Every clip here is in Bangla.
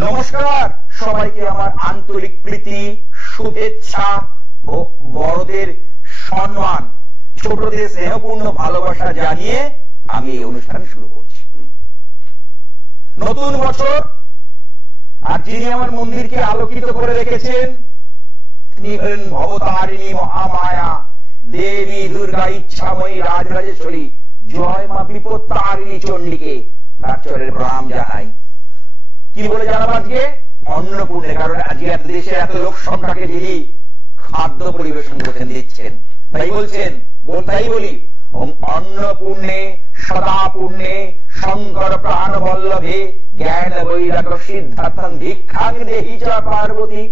নমস্কার সবাইকে আমার আন্তরিক প্রীতি শুভেচ্ছা ও বড়দের সম্মান ছোটদের স্নেহপূর্ণ ভালোবাসা জানিয়ে আমি এই অনুষ্ঠান শুরু করছি। নতুন বছর আর যিনি আমার মন্দিরকে আলোকিত করে রেখেছেন তিনি হলেন ভবতারিণী মহামায়া দেবী দুর্গা ইচ্ছাময়ী রাজরাজেশ্বরী জয় মা বিপত্তারিণী চণ্ডীকে তার চরণে প্রণাম জানাই। কি বলে জানাবো আজকে? অন্নপূর্ণে, কারণ আজকে এত দেশে এত লোক সংখ্যাকে যিনি খাদ্য পরিবেশন করতে দিচ্ছেন, তাই বলছেন তাই বলি অন্নপূর্ণে সদা পূর্ণে শঙ্কর প্রাণ বল্লভে জ্ঞান বৈরাগ্য সিদ্ধার্থং ভিক্ষাং দেহি চ পার্বতী।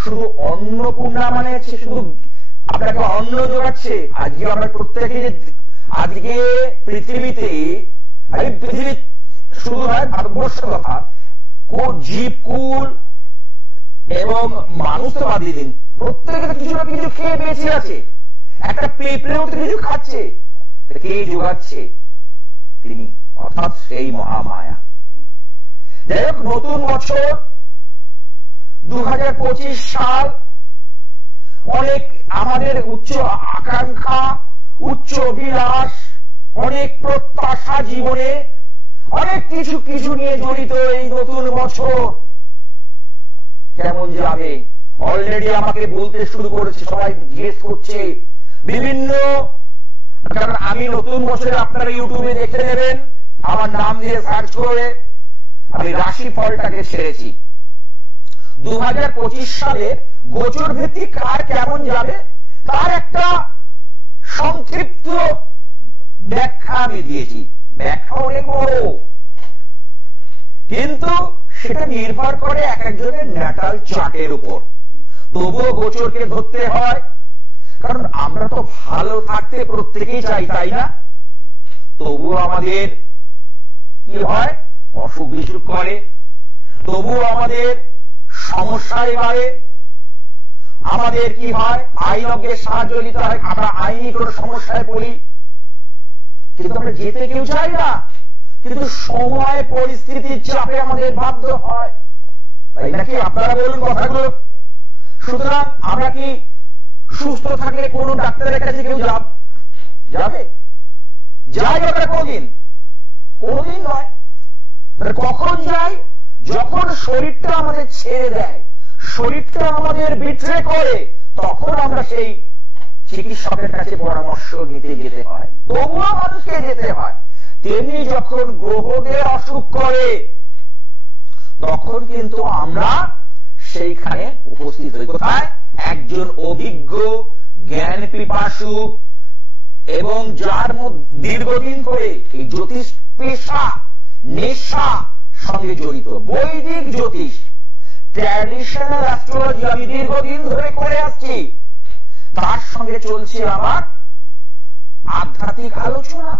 শুধু অন্নপূর্ণা মানে হচ্ছে শুধু আপনাকে অন্ন জোগাচ্ছে। আজকে আমরা প্রত্যেকে আজকে পৃথিবীতে পৃথিবী শুধু নয় ভারতবর্ষের কথা জীবকুল এবং মানুষ তো বাদ দিন, প্রত্যেকে কিছু না কিছু খেয়ে বেঁচে আছে। একটা পেঁপড়েও তো কিছু খাচ্ছে, কে যোগাচ্ছে? তিনি, অর্থাৎ সেই মহামায়া। যাই হোক, নতুন বছর 2025 সাল, অনেক আমাদের উচ্চ আকাঙ্ক্ষা, উচ্চ অভিলাষ, অনেক প্রত্যাশা জীবনে, অনেক কিছু কিছু নিয়ে জড়িত এই নতুন বছর কেমন যাবে অলরেডি আমাকে বলতে শুরু করেছে, সবাই জিজ্ঞেস করছে বিভিন্ন, কারণ আমি নতুন বছরে আপনারা ইউটিউবে দেখে নেবেন আমার নাম দিয়ে সার্চ করে আমি রাশি ফলটাকে ছেড়েছি। 2025 সালে গোচর ভিত্তিক কার কেমন যাবে তার একটা সংক্ষিপ্ত ব্যাখ্যা আমি দিয়েছি। ব্যাখ্যা অনেক বড়, কিন্তু সেটা নির্ভর করে এক একজনের ন্যাটাল চার্টের উপর। তবুও গোচরকে ধরতে হয়, কারণ আমরা তো ভালো থাকতে প্রত্যেকেই চাই, তাই না? তবুও আমাদের কি হয়, অসুখ বিসুখ করে, তবুও আমাদের সমস্যায় বাড়ে, আমাদের কি হয় আইনজ্ঞের সাহায্য নিতে হয়, আমরা আইনি কোনো সমস্যায় পড়ি, কিন্তু আমরা যেতে কেউ চাই না, কিন্তু সময় পরিস্থিতির চাপে আমাদের বাধ্য হয়, তাই নাকি? আপনারা বলুন কথাগুলো। সুতরাং আমরা কি সুস্থ থাকলে কোন ডাক্তারের কাছে কেউ যাবে? যাই আমরা কোনদিন? কোনদিন নয়। কখন যাই? যখন শরীরটা আমাদের ছেড়ে দেয়, শরীরটা আমাদের বিট্রে করে, তখন আমরা সেই চিকিৎসকের কাছে পরামর্শ নিতে যেতে হয়, তবুও মানুষকে যেতে হয়। তেমনি যখন গ্রহদের অসুখ করে তখন কিন্তু আমরা সেইখানে উপস্থিত হই। কোথায়? একজন অভিজ্ঞ জ্ঞান পিপাসু এবং যার মধ্যে দীর্ঘদিন করে এই জ্যোতিষ পেশা নেশা সঙ্গে জড়িত, বৈদিক জ্যোতিষ ট্র্যাডিশনাল অ্যাস্ট্রোলজি আমি দীর্ঘদিন ধরে করে আসছি, তার সঙ্গে চলছে আমার আধ্যাত্মিক আলোচনা,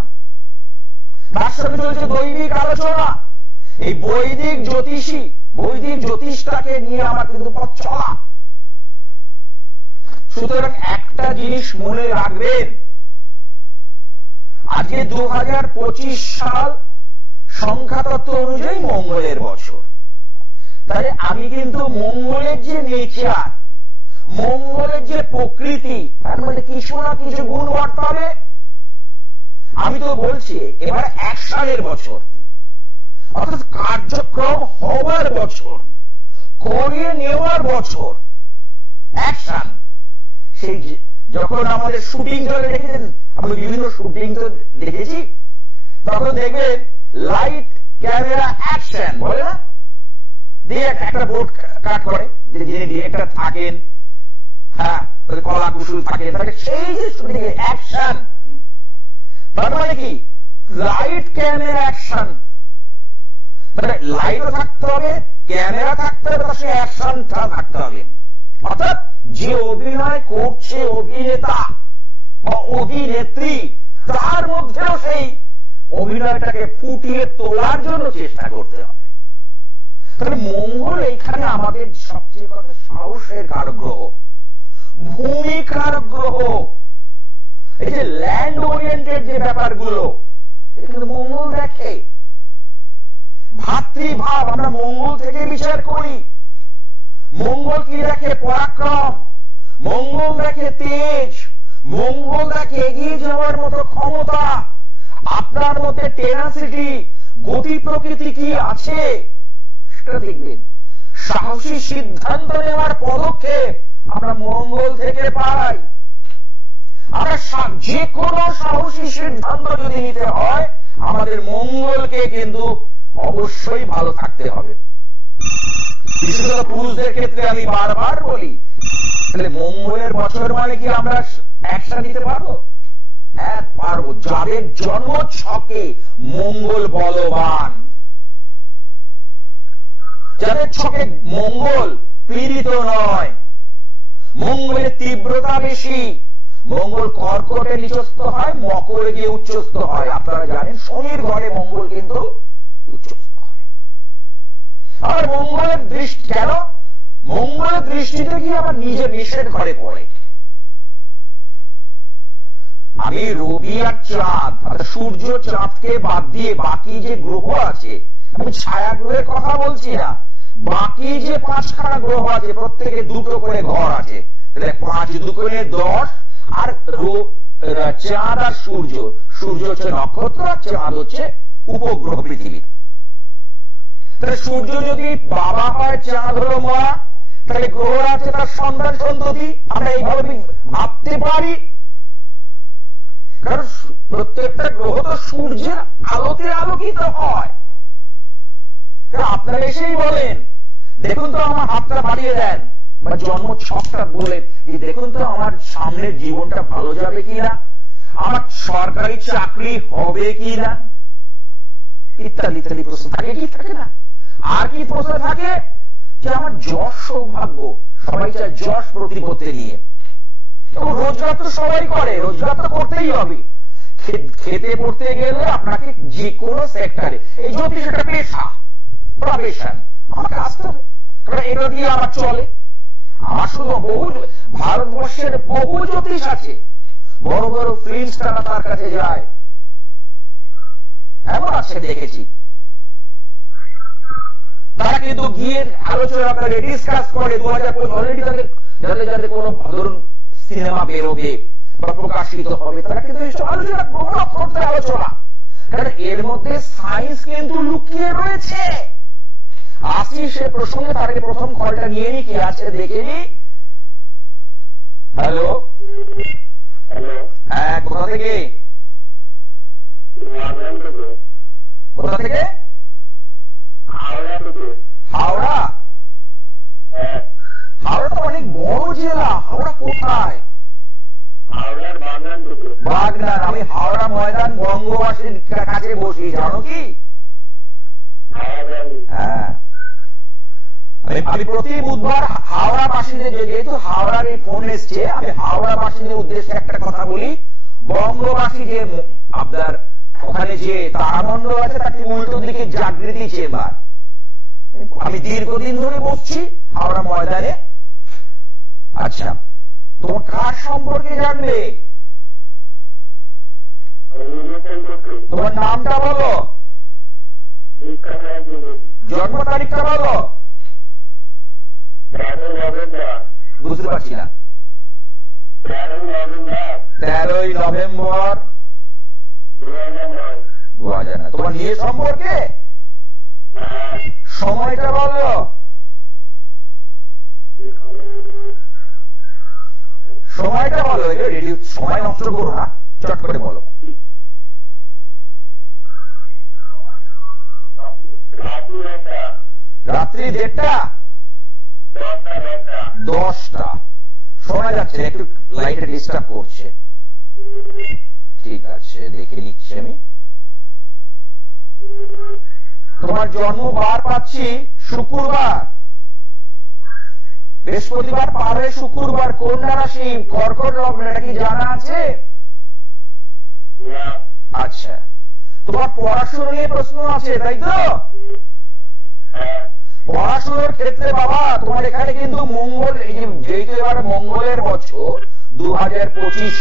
তার সঙ্গে চলছে দৈবিক আলোচনা। এই বৈদিক জ্যোতিষটাকে নিয়ে আমার কিন্তু পথ চলা। সুতরাং একটা জিনিস মনে রাখবেন, আজকে 2025 সাল সংখ্যাতত্ত্ব অনুযায়ী মঙ্গলের বছর। তাহলে আমি কিন্তু মঙ্গলের যে নেচার, মঙ্গলের যে প্রকৃতি, তার মধ্যে কিছু না কিছু গুণ বাড়তে হবে। আমি তো বলছি এবার অ্যাকশনের বছর, অর্থাৎ কার্যক্রম হওয়ার বছর, করিয়ে নেওয়ার বছর, অ্যাকশন। সেই যখন আমাদের শুটিং চলে, দেখেছেন আমি বিভিন্ন শুটিং তো দেখেছি, তখন দেখবেন লাইট ক্যামেরা অ্যাকশন বলে না, দিয়ে একটা বোর্ড কাট করে, যিনি ডিরেক্টর থাকেন, হ্যাঁ কলা কুশল থাকে, সেই যে শুটিং অ্যাকশন, তার মানে কি লাইট ক্যামেরা অ্যাকশন। লাইটও থাকতে হবে, ক্যামেরা থাকতে হবে, তার সঙ্গে অ্যাকশনটা থাকতে হবে। অর্থাৎ যে অভিনয় করছে অভিনেতা বা অভিনেত্রী, তার মধ্যেও সেই অভিনয়টাকে ফুটিয়ে তোলার জন্য চেষ্টা করতে হবে। তাহলে মঙ্গল এইখানে আমাদের সবচেয়ে কথা সাহসের কারক গ্রহ, ভূমিকার গ্রহ, এই যে ল্যান্ড ওরিয়েন্টেড যে ব্যাপারগুলো, এটা কিন্তু মঙ্গল দেখে। ভাতৃভাব, আমরা মঙ্গল থেকে বিচার করি। মঙ্গল কি দেখে? পরাক্রম। মঙ্গল দেখে তেজ। মঙ্গল দেখে এগিয়ে যাওয়ার মতো ক্ষমতা। আপনার মধ্যে টেনাসিটি, গতি প্রকৃতি কি আছে সেটা দেখবেন। সাহসী সিদ্ধান্ত নেওয়ার পদক্ষেপ আমরা মঙ্গল থেকে পাই। আমরা যে কোনো সাহসী সিদ্ধান্ত যদি নিতে হয় আমাদের মঙ্গলকে কিন্তু অবশ্যই ভালো থাকতে হবে। বিশেষ করে পুরুষদের ক্ষেত্রে আমি বারবার বলি, তাহলে মঙ্গলের বছর মানে কি আমরা অ্যাকশন নিতে পারবো? হ্যাঁ পারবো। যাদের জন্ম ছকে মঙ্গল বলবান, যাদের ছকে মঙ্গল পীড়িত নয়, মঙ্গলের তীব্রতা বেশি। মঙ্গল কর্কটে নিচস্থ হয়, মকরে গিয়ে উচ্চস্থ হয়। আপনারা জানেন শনির ঘরে মঙ্গল কিন্তু উচ্চস্থ হয়। আর মঙ্গলের দৃষ্টি কেন? মঙ্গলের দৃষ্টিতে গিয়ে আবার নিজে মেষের ঘরে পড়ে। আমি রবি আর চাঁদ, সূর্য চাঁদকে বাদ দিয়ে বাকি যে গ্রহ আছে, আমি ছায়া গ্রহের কথা বলছি না, বাকি যে 5খানা গ্রহ আছে প্রত্যেকে 2টো করে ঘর আছে, তাহলে 5 2 10। আর চাঁদ আর সূর্য, সূর্য হচ্ছে নক্ষত্র আর চাঁদ হচ্ছে উপগ্রহ পৃথিবী। তাহলে সূর্য যদি বাবা হয়, চাঁদ হলো মা, তাহলে গ্রহরা আছে তার সন্তান সন্ততি। আমরা এইভাবে ভাবতে পারি, কারণ প্রত্যেকটা গ্রহ তো সূর্যের আলোতে আলোকিত হয়। আপনারা এসেই বলেন, দেখুন তো আমার হাতটা বাড়িয়ে দেন, বা জন্ম ছকটা বলেন যে দেখুন তো আমার সামনের জীবনটা ভালো যাবে কিনা, আমার সরকারি চাকরি হবে কিনা, ইত্যাদি ইত্যাদি প্রশ্ন থাকে কি থাকে না? আর কি প্রশ্ন থাকে? যে আমার যশ সৌভাগ্য, সবাই চায় যশ প্রতিপত্তি নিয়ে। রোজগার তো সবাই করে, রোজগার তো করতেই হবে। খেতে পড়তে গেলে আপনাকে যে কোনো সেক্টরে, এই জ্যোতিষ একটা পেশা, প্রফেশন, আমাকে আসতে হবে, কারণ এটা দিয়ে আমার চলে। আমার শুধু বহু ভারতবর্ষের বহু জ্যোতিষ আছে, বড় বড় ফিল্ম স্টার তার কাছে যায়, এমন আছে দেখেছি। তারা কিন্তু গিয়ে আলোচনা করে, ডিসকাস করে। 2025 অলরেডি তাদের যাদের যাদের কোনো ধরুন সিনেমা বেরোবে বা প্রকাশিত হবে, তারা কিন্তু এইসব আলোচনা গ্রহণ করতে আলোচনা, কারণ এর মধ্যে সায়েন্স কিন্তু লুকিয়ে রয়েছে। আসি সে প্রসঙ্গে, তার আগে প্রথম কলটা নিয়ে নি, কি আছে দেখে নি। হ্যালো, হ্যাঁ কোথা থেকে? কোথা থেকে? হাওড়া। হাওড়া তো অনেক বড় জেলা। হাওড়া কোথায়? বাগনান। আমি হাওড়া ময়দান বঙ্গবাসীর কাছে বসি, জানো কি? হ্যাঁ, আমি প্রতি বুধবার হাওড়া বাসীদের, যেহেতু হাওড়ার এই ফোন এসছে, আমি হাওড়া বাসীদের উদ্দেশ্যে একটা কথা বলি। বঙ্গবাসী যে আপনার ওখানে যে তারামণ্ডল আছে, তার ঠিক উল্টো দিকে জাগৃতি চেম্বার। আমি দীর্ঘদিন ধরে বসছি হাওড়া ময়দানে। আচ্ছা, তোমার কার সম্পর্কে জানবে? তোমার নামটা বলো, জন্ম তারিখটা বলো। বুঝতে পারছি না। 13ই নভেম্বর 2009। তোমার নিয়ে সম্পর্কে সময়টা বলো। সময়টা বলো, রেডিও সময় নষ্ট করো না, চট করে বলো। রাত্রি 1:30, 10টা। শোনা যাচ্ছে, একটু লাইটে ডিস্টার্ব করছে। ঠিক আছে, দেখে নিচ্ছি আমি। তোমার জন্মবার পাচ্ছি শুক্রবার, বৃহস্পতিবার পার হয়ে শুক্রবার, কন্যা রাশি, কর্কট লগ্ন, এটা কি জানা আছে? আচ্ছা, তোমার পড়াশোনা নিয়ে প্রশ্ন আছে, তাই তো? পড়াশোনার ক্ষেত্রে বাবা তোমার এখানে কিন্তু মঙ্গল, যেহেতু এবার মঙ্গলের বছর 2025,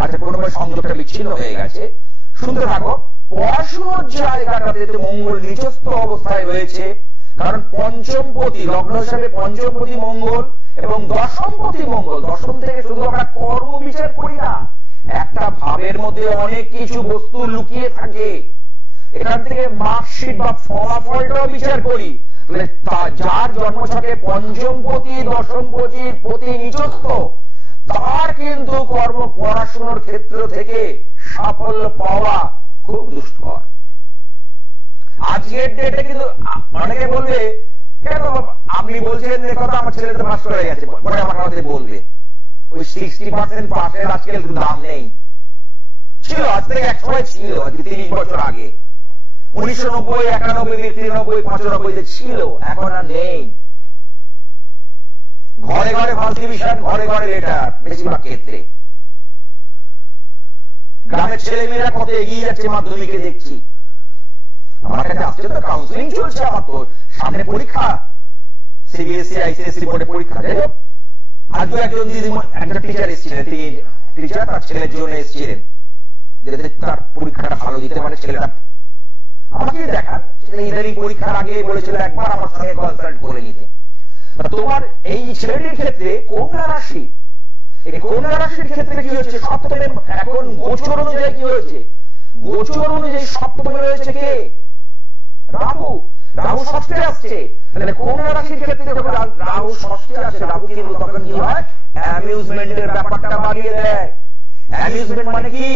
আচ্ছা কোনো সংযোগটা বিচ্ছিন্ন হয়ে গেছে, শুনতে থাকো। পড়াশোনার জায়গাটাতে মঙ্গল নিচস্থ অবস্থায় রয়েছে, কারণ পঞ্চমপতি লগ্ন হিসাবে পঞ্চমপতি মঙ্গল এবং দশমপতি মঙ্গল। দশম থেকে শুধু আমরা কর্ম বিচার করি না, একটা ভাবের মধ্যে অনেক কিছু বস্তু লুকিয়ে থাকে, এখান থেকে মার্কশিট বা ফলাফলটাও বিচার করি। যার জন্মছকে পঞ্চমপতি দশমপতি নিচস্থ, তার কিন্তু কর্ম পড়াশোনার ক্ষেত্র থেকে সাফল্য পাওয়া খুব দুষ্কর। আজকের ডেটে কিন্তু অনেকে বলবে, কেন আপনি বলছেন যে কথা, আমার ছেলে তো পাস করে গেছে, পরে আমার কাছে বলবে ওই 60% পাসের আজকাল দাম নেই। ছিল আজ থেকে এক সময় ছিল, আজ 30 বছর আগে 1990, 91, 93, 95 ছিল, এখন আর নেই। ঘরে ঘরে ফার্স্ট ডিভিশন, ঘরে ঘরে লেটার, বেশিরভাগ ক্ষেত্রে গ্রামের ছেলেমেয়েরা কত এগিয়ে যাচ্ছে মাধ্যমিকে দেখছি। আমার কাছে আসছে তো, কাউন্সিলিং চলছে, আমার তো সামনে পরীক্ষা, সিবিএসসি আইসিএসসি বোর্ডে পরীক্ষা। যাই হোক, আজকে একজন দিদি, একটা টিচার এসেছিলেন, তিনি টিচার তার ছেলের জন্য এসেছিলেন, তার পরীক্ষাটা ভালো দিতে পারে ছেলেটা। আমাকে দেখা ইদানিং পরীক্ষার আগে বলেছিল একবার আমার সঙ্গে কনসাল্ট করে নিতে। তোমার এই ছেলেটির ক্ষেত্রে কন্যা রাশি, এই কন্যা রাশির ক্ষেত্রে কি হচ্ছে, সপ্তমে এখন গোচর অনুযায়ী কি হয়েছে, গোচর অনুযায়ী সপ্তমে রয়েছে কে, রাহু। রাহু ষষ্ঠে আসছে, তাহলে কন্যা রাশির ক্ষেত্রে যখন রাহু ষষ্ঠে আসে, রাহু কিন্তু তখন কি হয়, অ্যামিউজমেন্টের ব্যাপারটা বাড়িয়ে দেয়। অ্যামিউজমেন্ট মানে কি,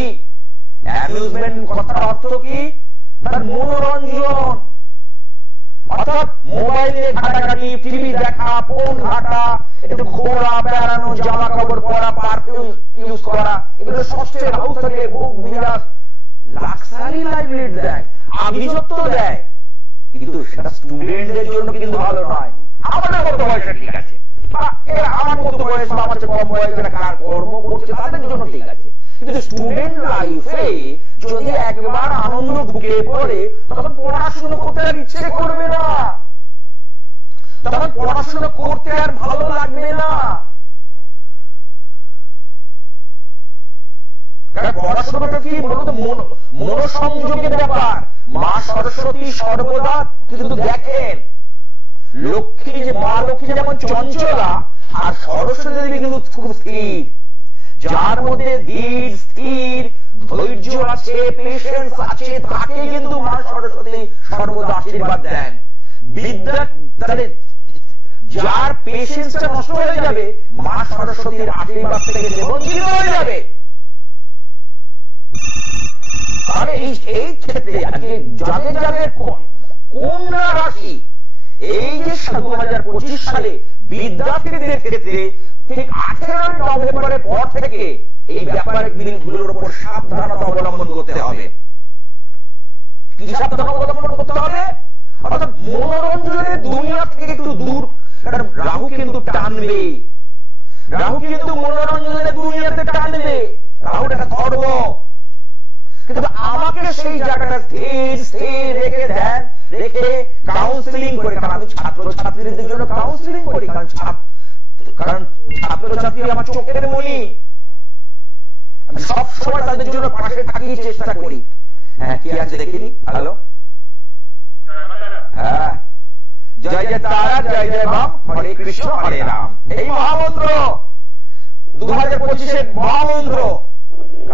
অ্যামিউজমেন্ট কথার অর্থ কি, তার মনোরঞ্জন, অর্থাৎ মোবাইলে ঘাটাঘাটি, টিভি দেখা, ফোন ঘাটা, একটু ঘোরা বেড়ানো, জামা কাপড় পরা, পারফিউম ইউজ করা, এগুলো ষষ্ঠে রাহু থেকে ভোগ বিলাস, লাক্সারি লাইফ লিড দেয়, আভিজাত্য দেয়। কিন্তু সেটা স্টুডেন্টদের জন্য কিন্তু ভালো নয়। আমাদের মতো বয়সে ঠিক আছে, আমার মতো বয়স বা আমার কম বয়সে কার কর্ম করছে তাদের জন্য ঠিক আছে, কিন্তু স্টুডেন্ট লাইফে যদি একবার আনন্দ ঢুকে পড়ে, তখন পড়াশোনা করতে আর ইচ্ছে করবে না, তখন পড়াশোনা করতে আর ভালো লাগবে না। পড়াশোনাটা কি বলতো, মনোসংযোগের ব্যাপার। মা সরস্বতী সর্বদা কিন্তু দেখেন, লক্ষ্মী যে মা লক্ষ্মী যেমন চঞ্চলা, আর সরস্বতী দেবী কিন্তু খুব স্থির। যার মধ্যে ধীর স্থির ধৈর্য আছে, পেশেন্স আছে, তাকে কিন্তু মা সরস্বতী সর্বদা আশীর্বাদ দেন। বিদ্যা, তাহলে যার পেশেন্সটা নষ্ট হয়ে যাবে, মা সরস্বতীর আশীর্বাদ থেকে বঞ্চিত হয়ে যাবে। তাহলে এই ক্ষেত্রে যাদের যাদের কন্যা রাশি, এই যে 2025 সালে বিদ্যার্থীদের ক্ষেত্রে ঠিক 18 নভেম্বরের পর থেকে এই ব্যাপারগুলোর উপর সাবধানতা অবলম্বন করতে হবে। কি সাবধানতা অবলম্বন করতে হবে, অর্থাৎ মনোরঞ্জনের দুনিয়া থেকে একটু দূর, কারণ রাহু কিন্তু টানবে, রাহু কিন্তু মনোরঞ্জনের দুনিয়াতে টানবে। রাহুর একটা ধর্ম, কিন্তু আমাকে সেই জায়গাটা স্থির স্থির রেখে দেন, রেখে কাউন্সিলিং করে, কারণ আমি ছাত্র ছাত্রীদের জন্য কাউন্সিলিং করি, কারণ ছাত্র ছাত্রী আমার চোখের মনি, আমি সব সময় তাদের জন্য পাশে থাকি, চেষ্টা করি। হ্যাঁ, কি আছে দেখিনি? হ্যালো, হ্যাঁ, জয় জয় তারা, জয় জয় বাম, হরে কৃষ্ণ হরে রাম, এই মহামন্ত্র 2025-এর মহামন্ত্র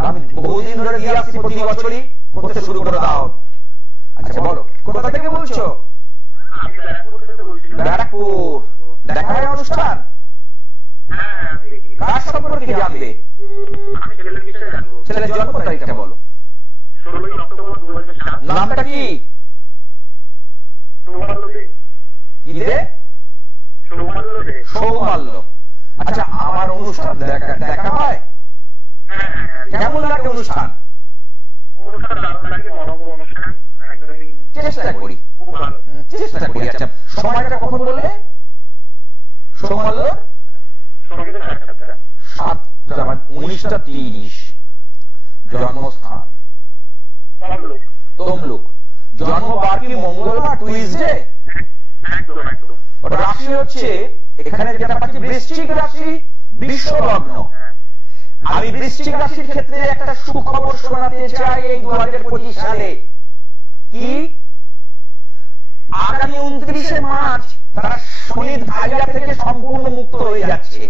আমি বহুদিন ধরে দিয়ে আসছি, প্রতি বছরই করতে শুরু করে দাও। আচ্ছা বলো, কোথা থেকে বলছো? ব্যারাকপুর। দেখা হয় অনুষ্ঠান? কার সম্পর্কে জানবে? ছেলের জন্ম তারিখটা বলো। নামটা কি? কি দে? সৌমাল্য। আচ্ছা, আমার অনুষ্ঠান দেখা হয়? কেমন লাগে অনুষ্ঠান? চেষ্টা করি, চেষ্টা করি। আচ্ছা, সময়টা কখন বলে? সৌমাল্য 19:30। জন্মস্থান তমলুক। জন্মবার কি মঙ্গলবার, টুইসডে? রাশি হচ্ছে এখানে যেটা পাচ্ছি বৃশ্চিক রাশি, বিশ্ব লগ্ন। আমি বৃশ্চিক রাশির ক্ষেত্রে একটা সুখবর শোনাতে চাই। এই 2025 সালে কি আগামী 29শে মার্চ তারা শনির ধাইয়া থেকে সম্পূর্ণ মুক্ত হয়ে যাচ্ছে।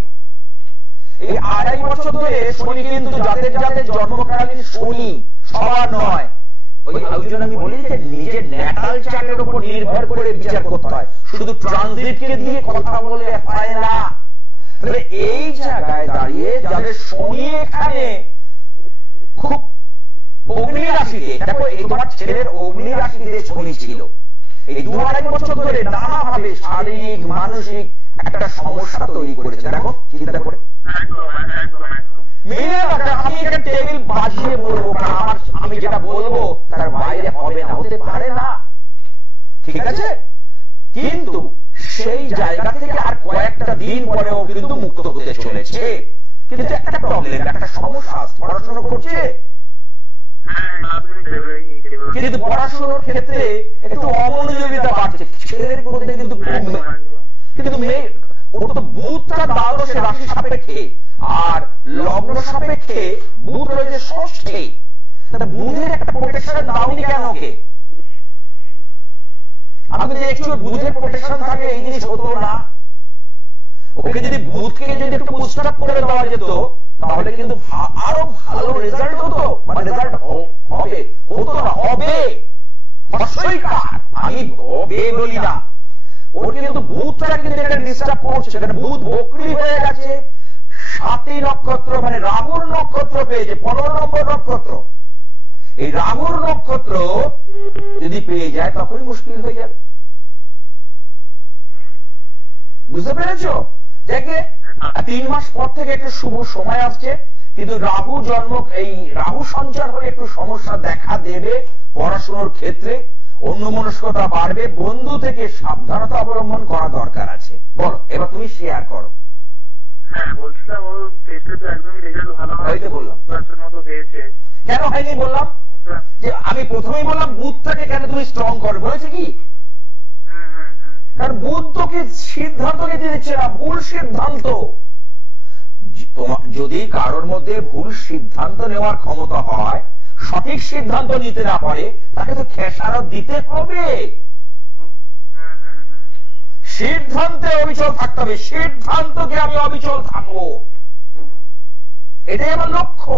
এই 2.5 বছর ধরে শনি কিন্তু যাদের যাদের জন্মকালীন শনি সবার নয়, ওই জন্য আমি বলি যে নিজের ন্যাটাল চার্টের উপর নির্ভর করে বিচার করতে হয়, শুধু ট্রানজিটকে দিয়ে কথা বলে হয় না। তাহলে এই জায়গায় দাঁড়িয়ে যাদের শনি এখানে খুব অগ্নি রাশিতে, দেখো এই তোমার ছেলের অগ্নি রাশিতে শনি ছিল, এই 2.5 বছর ধরে নানাভাবে শারীরিক মানসিক একটা সমস্যা তৈরি করেছে। দেখো চিন্তা করে আমি একটা টেবিল বাজিয়ে বলবো, আমি যেটা বলবো তার বাইরে হবে না, হতে পারে না, ঠিক আছে? কিন্তু সেই জায়গা থেকে আর কয়েকটা দিন পরেও কিন্তু মুক্ত হতে চলেছে। কিন্তু একটা প্রবলেম, একটা সমস্যা, পড়াশোনা করছে কিন্তু পড়াশোনার ক্ষেত্রে একটু অমনোযোগিতা বাড়ছে, ছেলেদের মধ্যে কিন্তু মেয়ে ওর তো বুধটা দ্বাদশে রাশি সাপেক্ষে আর লগ্ন সাপেক্ষে বুধ রয়েছে ষষ্ঠে। বুধের একটা প্রোটেকশন দাওনি কেন ওকে? আমি যদি একটু বুধের প্রোটেকশন থাকে এই জিনিস হতো না। ওকে যদি বুধকে যদি একটু পুস্ট আপ করে দেওয়া যেত তাহলে কিন্তু আরো ভালো রেজাল্ট হতো, মানে রেজাল্ট হবে, হতো না, হবে, আমি হবে বলি না। ওর কিন্তু বুধটা কিন্তু এটা ডিস্টার্ব করছে, বুধ বকরি হয়ে গেছে, 7ই নক্ষত্র মানে রাহুর নক্ষত্র পেয়েছে, 15 নম্বর নক্ষত্র। এই রাহুর নক্ষত্র যদি পেয়ে যায় তখনই মুশকিল হয়ে যাবে, বুঝতে পেরেছো? দেখে 3 মাস পর থেকে একটু শুভ সময় আসছে, কিন্তু রাহু জন্ম, এই রাহু সঞ্চার হলে একটু সমস্যা দেখা দেবে পড়াশোনার ক্ষেত্রে, অন্যমনস্কতা বাড়বে, বন্ধু থেকে সাবধানতা অবলম্বন করা দরকার আছে। বলো এবার তুমি শেয়ার করো। হ্যাঁ বলছিলাম ওর টেস্টে তো একদমই রেজাল্ট ভালো হয়নি, বললাম মতো পেয়েছে। কেন হয়নি বললাম যে আমি প্রথমেই বললাম বুধটাকে কেন তুমি স্ট্রং করো, বলেছে কি? কারণ বুধ তোকে সিদ্ধান্ত নিতে দিচ্ছে না, ভুল সিদ্ধান্ত। যদি কারোর মধ্যে ভুল সিদ্ধান্ত নেওয়ার ক্ষমতা হয়, সঠিক সিদ্ধান্ত নিতে না পারে, তাকে তো খেসারত দিতে হবে। সিদ্ধান্তে অবিচল থাকতে হবে, সিদ্ধান্তকে আমি অবিচল থাকবো, এটাই আমার লক্ষ্য।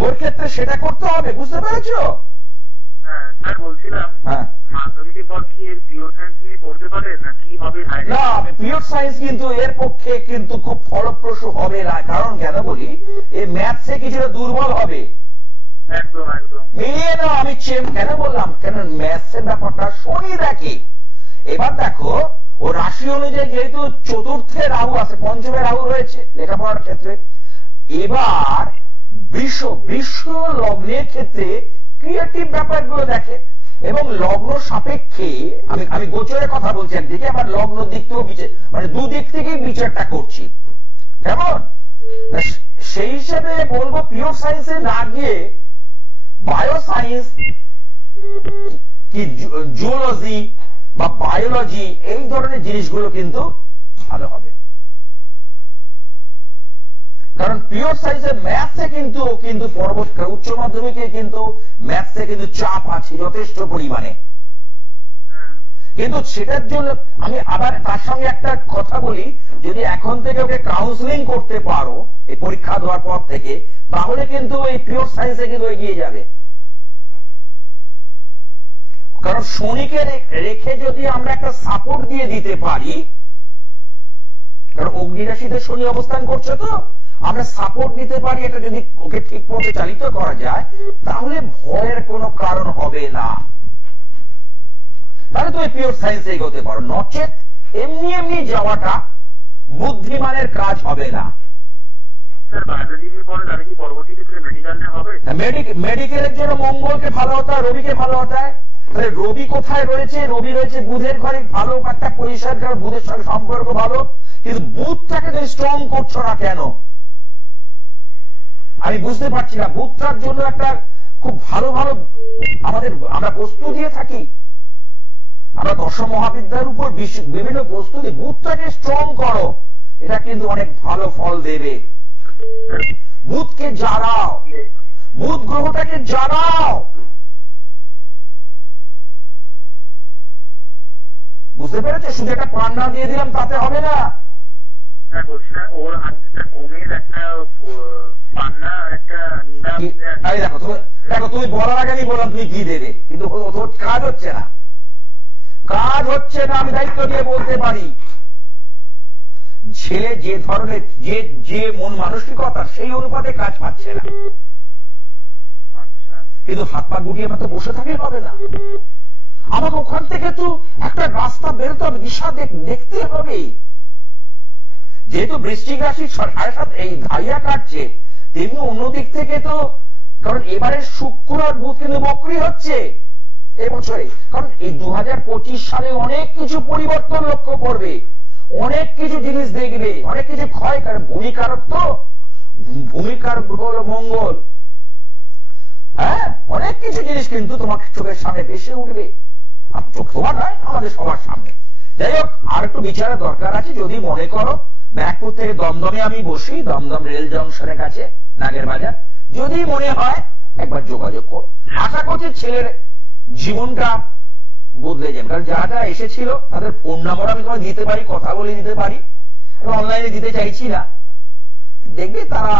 ওর ক্ষেত্রে সেটা করতে হবে, বুঝতে পেরেছো? বলছিলাম মাধ্যমিকের পর কি এর পিওর সায়েন্স নিয়ে পড়তে পারে না কি হবে? না, পিওর সায়েন্স কিন্তু এর পক্ষে কিন্তু খুব ফলপ্রসূ হবে না। কারণ কেন বলি, এই ম্যাথসে কিছুটা দুর্বল হবে। একদম একদম মিলিয়ে নাও। আমি কেন বললাম, কেন ম্যাথসের ব্যাপারটা শনি দেখে। এবার দেখো ও রাশি অনুযায়ী যেহেতু 4র্থে রাহু আছে, 5মে রাহু রয়েছে লেখাপড়ার ক্ষেত্রে, এবার বৃষ লগ্নের ক্ষেত্রে ক্রিয়েটিভ ব্যাপারগুলো দেখে এবং লগ্ন সাপেক্ষে আমি গোচরের কথা বলছি একদিকে, আবার লগ্ন দিক থেকেও বিচার, মানে দুদিক থেকেই বিচারটা করছি, কেমন? সেই হিসেবে বলবো পিওর সায়েন্সে না গিয়ে বায়ো সায়েন্স কি জুওলজি বা বায়োলজি এই ধরনের জিনিসগুলো কিন্তু ভালো হবে। কারণ পিওর সায়েন্সে ম্যাথসে কিন্তু পরবর্তী উচ্চ মাধ্যমিকে কিন্তু ম্যাথসে কিন্তু চাপ আছে যথেষ্ট পরিমাণে। কিন্তু সেটার জন্য আমি আবার তার সঙ্গে একটা কথা বলি, যদি এখন থেকে ওকে কাউন্সিলিং করতে পারো এই পরীক্ষা দেওয়ার পর থেকে, তাহলে কিন্তু এই পিওর সায়েন্সে কিন্তু এগিয়ে যাবে। কারণ শনিকে রেখে যদি আমরা একটা সাপোর্ট দিয়ে দিতে পারি, কারণ অগ্নি রাশিতে শনি অবস্থান করছে, তো আমরা সাপোর্ট দিতে পারি, এটা যদি ওকে ঠিক মতো চালিত করা যায় তাহলে ভয়ের কোনো কারণ হবে না। তাহলে তুমি পিওর সায়েন্সে এগোতে পারো, নচেত এমনি এমনি যাওয়াটা বুদ্ধিমানের কাজ হবে না। মেডিকেলের জন্য মঙ্গলকে ভালো হতে হয়, রবিকে ভালো হতে হয়। তাহলে রবি কোথায় রয়েছে? রবি রয়েছে বুধের ঘরে, ভালো একটা পজিশন, কারণ বুধের সঙ্গে সম্পর্ক ভালো, কিন্তু বুধটাকে তুমি স্ট্রং করছো না কেন? আমি বুঝতে পারছি না। বুধটার জন্য একটা খুব ভালো ভালো আমরা বস্তু দিয়ে থাকি, আমরা দশম মহাবিদ্যার উপর বিভিন্ন বস্তু দিয়ে বুধটাকে স্ট্রং করো, এটা কিন্তু অনেক ভালো ফল দেবে। বুধকে জানাও, বুধ গ্রহটাকে জানাও, বুঝতে পেরেছো? শুধু একটা পান্না দিয়ে দিলাম তাতে হবে না। ওর হাতে ওমের একটা পান্না একটা দেখো তুমি বলার আগে আমি বললাম তুমি কি দেবে, কিন্তু কাজ হচ্ছে না, কাজ হচ্ছে না। আমি দায়িত্ব নিয়ে বলতে পারি, ছেলে যে ধরনের যে মন মানসিকতা সেই অনুপাতে কাজ পাচ্ছে না। কিন্তু হাত পা গুটিয়ে মতো বসে থাকলে হবে না, আমাকে ওখান থেকে তো একটা রাস্তা বেরোতে হবে, দিশা দেখতে হবে। যেহেতু বৃশ্চিক রাশি এই ধাইয়া কাটছে, তেমনি অন্যদিক থেকে তো, কারণ এবারে শুক্র আর বুধ কিন্তু বক্রী হচ্ছে এবছরে, কারণ এই 2025 সালে অনেক কিছু পরিবর্তন লক্ষ্য করবে, অনেক কিছু জিনিস দেখবে, অনেক কিছু ক্ষয়, কারণ ভূমিকারক তো, ভূমিকারক হলো মঙ্গল। হ্যাঁ, অনেক কিছু জিনিস কিন্তু তোমার চোখের সামনে ভেসে উঠবে, চোখ তোমার নয়, আমাদের সবার সামনে। যাই হোক, আর একটু বিচারের দরকার আছে। যদি মনে করো ব্যারাকপুর থেকে দমদমে আমি বসি, দমদম রেল জংশনের কাছে নাগের বাজার, যদি মনে হয় একবার যোগাযোগ করো। আশা করছি ছেলের জীবনটা বদলে যাবে, কারণ যারা যারা এসেছিল তাদের ফোন নাম্বার আমি তোমায় দিতে পারি, কথা বলে দিতে পারি, অনলাইনে দিতে চাইছি না। দেখবে তারা